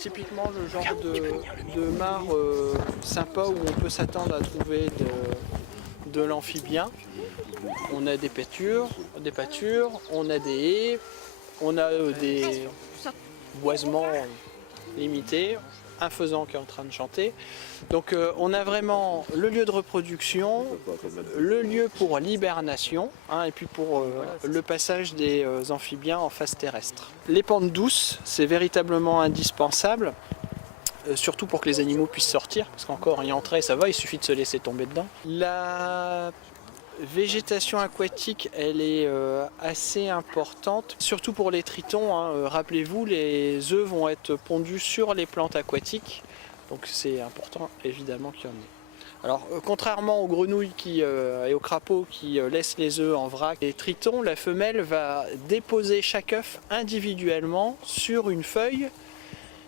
typiquement le genre de mare sympa où on peut s'attendre à trouver de l'amphibien. On a des pâtures, on a des haies, on a des boisements limités, un faisan qui est en train de chanter. Donc on a vraiment le lieu de reproduction, le lieu pour l'hibernation, hein, et puis pour le passage des amphibiens en phase terrestre. Les pentes douces, c'est véritablement indispensable, surtout pour que les animaux puissent sortir, parce qu'encore y entrer ça va, il suffit de se laisser tomber dedans. La végétation aquatique, elle est assez importante, surtout pour les tritons, hein. Rappelez-vous, les œufs vont être pondus sur les plantes aquatiques, donc c'est important évidemment qu'il y en ait. Alors contrairement aux grenouilles et aux crapauds qui laissent les œufs en vrac, les tritons, la femelle va déposer chaque œuf individuellement sur une feuille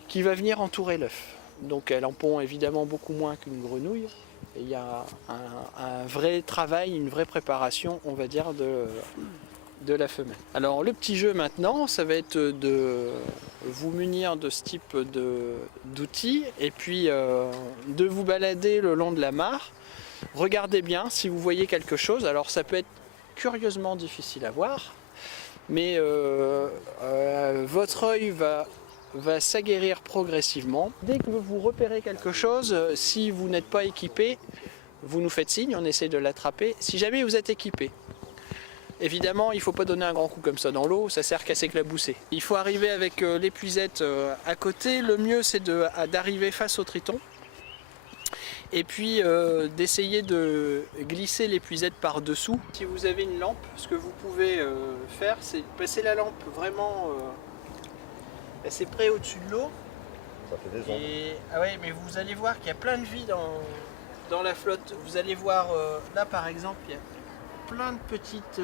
qui va venir entourer l'œuf. Donc elle en pond évidemment beaucoup moins qu'une grenouille. Et il y a un vrai travail, une vraie préparation, on va dire, de la femelle. Alors le petit jeu maintenant, ça va être de vous munir de ce type d'outils et puis de vous balader le long de la mare. Regardez bien si vous voyez quelque chose. Alors ça peut être curieusement difficile à voir, mais votre œil va s'aguerrir progressivement. Dès que vous repérez quelque chose, si vous n'êtes pas équipé, vous nous faites signe, on essaie de l'attraper. Si jamais vous êtes équipé, évidemment il ne faut pas donner un grand coup comme ça dans l'eau, ça sert qu'à s'éclabousser. Il faut arriver avec l'épuisette à côté, le mieux c'est d'arriver face au triton. Et puis d'essayer de glisser l'épuisette par dessous. Si vous avez une lampe, ce que vous pouvez faire, c'est passer la lampe vraiment assez près au-dessus de l'eau. Ça fait des ondes. Ah ouais, mais vous allez voir qu'il y a plein de vie dans la flotte. Vous allez voir là par exemple, il y a plein de petites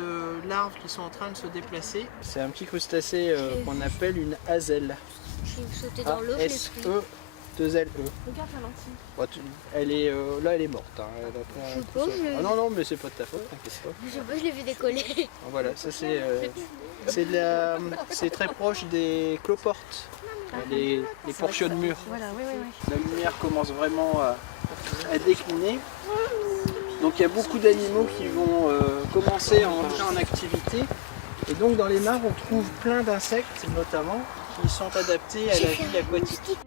larves qui sont en train de se déplacer. C'est un petit crustacé qu'on appelle une azelle. J'ai sauté dans l'eau, je l'ai pris. A-S-E, 2-L-E. Regarde la lentille. Elle est, là elle est morte. Hein. Je sais pas, Ah non, non, mais c'est pas de ta faute, t'inquiète pas. Je sais pas, je l'ai vu décoller. Voilà, ça c'est très proche des cloportes, les portions de mur. Voilà, oui. La lumière commence vraiment à décliner. Donc il y a beaucoup d'animaux qui vont commencer à entrer en activité. Et donc dans les mares, on trouve plein d'insectes notamment qui sont adaptés à la vie aquatique.